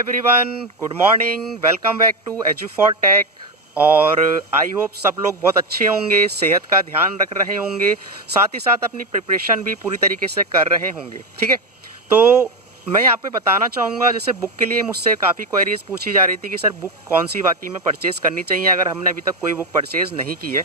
Everyone, good morning, welcome back to Edu for Tech. और I hope सब लोग बहुत अच्छे होंगे, सेहत का ध्यान रख रहे होंगे, साथ ही साथ अपनी प्रिपरेशन भी पूरी तरीके से कर रहे होंगे। ठीक है, तो मैं यहाँ पे बताना चाहूँगा, जैसे बुक के लिए मुझसे काफ़ी क्वेरीज पूछी जा रही थी कि सर बुक कौन सी वाकई में परचेज़ करनी चाहिए अगर हमने अभी तक कोई बुक परचेज़ नहीं की है।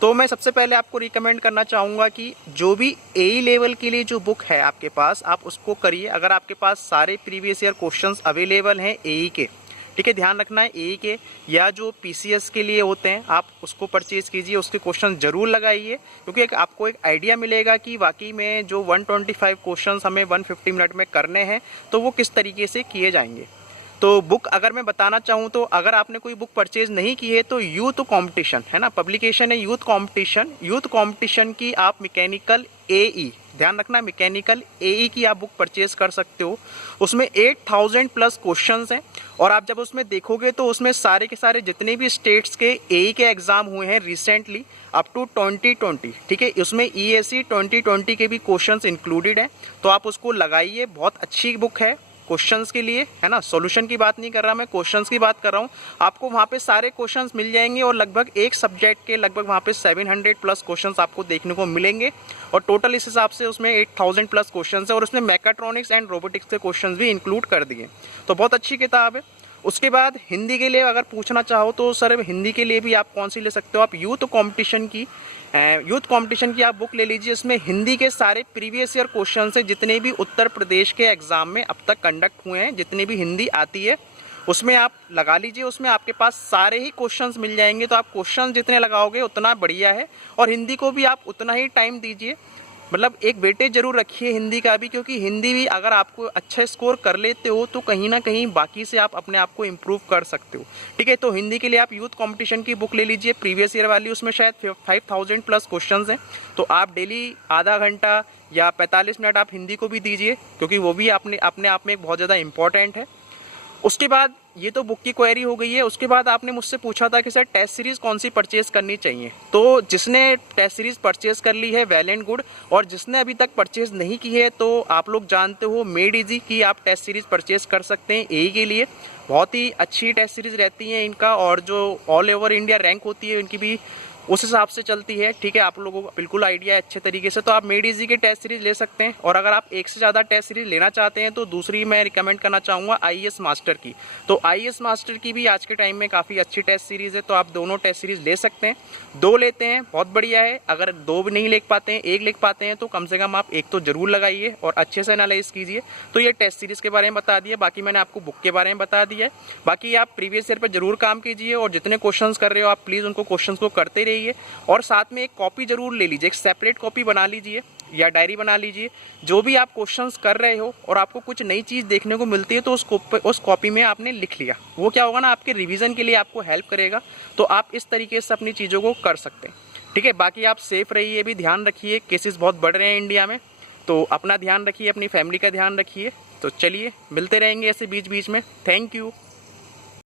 तो मैं सबसे पहले आपको रिकमेंड करना चाहूँगा कि जो भी ए लेवल के लिए जो बुक है आपके पास, आप उसको करिए। अगर आपके पास सारे प्रीवियस ईयर क्वेश्चंस अवेलेबल हैं ए के, ठीक है, ध्यान रखना है ए के या जो पीसीएस के लिए होते हैं, आप उसको परचेज़ कीजिए, उसके क्वेश्चन ज़रूर लगाइए, क्योंकि आपको एक आइडिया मिलेगा कि वाकई में जो 125 क्वेश्चंस हमें 150 मिनट में करने हैं तो वो किस तरीके से किए जाएंगे। तो बुक अगर मैं बताना चाहूँ तो अगर आपने कोई बुक परचेज नहीं की है तो यूथ कंपटीशन है ना, पब्लिकेशन है यूथ कंपटीशन की आप मैकेनिकल एई, ध्यान रखना, मैकेनिकल एई की आप बुक परचेज कर सकते हो। उसमें 8000 प्लस क्वेश्चंस हैं और आप जब उसमें देखोगे तो उसमें सारे के सारे जितने भी स्टेट्स के एई के एग्जाम हुए हैं रिसेंटली अप टू 2020, ठीक है, उसमें ईएसी 2020 के भी क्वेश्चंस इंक्लूडेड हैं। तो आप उसको लगाइए, बहुत अच्छी बुक है क्वेश्चंस के लिए, है ना। सॉल्यूशन की बात नहीं कर रहा मैं, क्वेश्चंस की बात कर रहा हूँ। आपको वहाँ पे सारे क्वेश्चंस मिल जाएंगे और लगभग एक सब्जेक्ट के लगभग वहाँ पे 700 प्लस क्वेश्चंस आपको देखने को मिलेंगे और टोटल इस हिसाब से उसमें 8000 प्लस क्वेश्चंस है और उसमें मैकाट्रॉनिक्स एंड रोबोटिक्स के क्वेश्चंस भी इंक्लूड कर दिए। तो बहुत अच्छी किताब है। उसके बाद हिंदी के लिए अगर पूछना चाहो तो सर हिंदी के लिए भी आप कौन सी ले सकते हो, आप यूथ कंपटीशन की आप बुक ले लीजिए। इसमें हिंदी के सारे प्रीवियस ईयर क्वेश्चन से जितने भी उत्तर प्रदेश के एग्जाम में अब तक कंडक्ट हुए हैं, जितनी भी हिंदी आती है उसमें आप लगा लीजिए, उसमें आपके पास सारे ही क्वेश्चंस मिल जाएंगे। तो आप क्वेश्चन जितने लगाओगे उतना बढ़िया है और हिंदी को भी आप उतना ही टाइम दीजिए, मतलब एक वेटेज जरूर रखिए हिंदी का भी, क्योंकि हिंदी भी अगर आपको अच्छा स्कोर कर लेते हो तो कहीं ना कहीं बाकी से आप अपने आप को इम्प्रूव कर सकते हो। ठीक है, तो हिंदी के लिए आप यूथ कंपटीशन की बुक ले लीजिए, प्रीवियस ईयर वाली, उसमें शायद 5000 प्लस क्वेश्चंस हैं। तो आप डेली आधा घंटा या 45 मिनट आप हिंदी को भी दीजिए, क्योंकि वो भी अपने आप में एक बहुत ज़्यादा इंपॉर्टेंट है। उसके बाद ये तो बुक की क्वेरी हो गई है। उसके बाद आपने मुझसे पूछा था कि सर टेस्ट सीरीज़ कौन सी परचेज़ करनी चाहिए। तो जिसने टेस्ट सीरीज़ परचेज़ कर ली है वेल एंड गुड, और जिसने अभी तक परचेज़ नहीं की है तो आप लोग जानते हो मेड इजी की आप टेस्ट सीरीज़ परचेज़ कर सकते हैं ए के लिए। बहुत ही अच्छी टेस्ट सीरीज़ रहती है इनका और जो ऑल ओवर इंडिया रैंक होती है इनकी भी उस हिसाब से चलती है। ठीक है, आप लोगों को बिल्कुल आइडिया है अच्छे तरीके से। तो आप मेड इजी की टेस्ट सीरीज ले सकते हैं और अगर आप एक से ज़्यादा टेस्ट सीरीज लेना चाहते हैं तो दूसरी मैं रिकमेंड करना चाहूँगा आईएएस मास्टर की। तो आईएएस मास्टर की भी आज के टाइम में काफ़ी अच्छी टेस्ट सीरीज़ है, तो आप दोनों टेस्ट सीरीज ले सकते हैं। 2 लेते हैं बहुत बढ़िया है, अगर 2 भी नहीं ले पाते हैं, 1 लिख पाते हैं तो कम से कम आप 1 तो जरूर लगाइए और अच्छे से एनालाइज कीजिए। तो ये टेस्ट सीरीज़ के बारे में बता दिया, बाकी मैंने आपको बुक के बारे में बता दिया है। बाकी आप प्रीवियस ईयर पर जरूर काम कीजिए और जितने क्वेश्चन कर रहे हो आप प्लीज़ उनको क्वेश्चन को करते रहिए और साथ में एक कॉपी जरूर ले लीजिए, एक सेपरेट कॉपी बना लीजिए या डायरी बना लीजिए। जो भी आप क्वेश्चंस कर रहे हो और आपको कुछ नई चीज़ देखने को मिलती है तो उस कॉपी में आपने लिख लिया, वो क्या होगा ना, आपके रिवीजन के लिए आपको हेल्प करेगा। तो आप इस तरीके से अपनी चीज़ों को कर सकते हैं। ठीक है, बाकी आप सेफ रहिए, भी ध्यान रखिए, केसेस बहुत बढ़ रहे हैं इंडिया में, तो अपना ध्यान रखिए, अपनी फैमिली का ध्यान रखिए। तो चलिए मिलते रहेंगे ऐसे बीच बीच में। Thank you.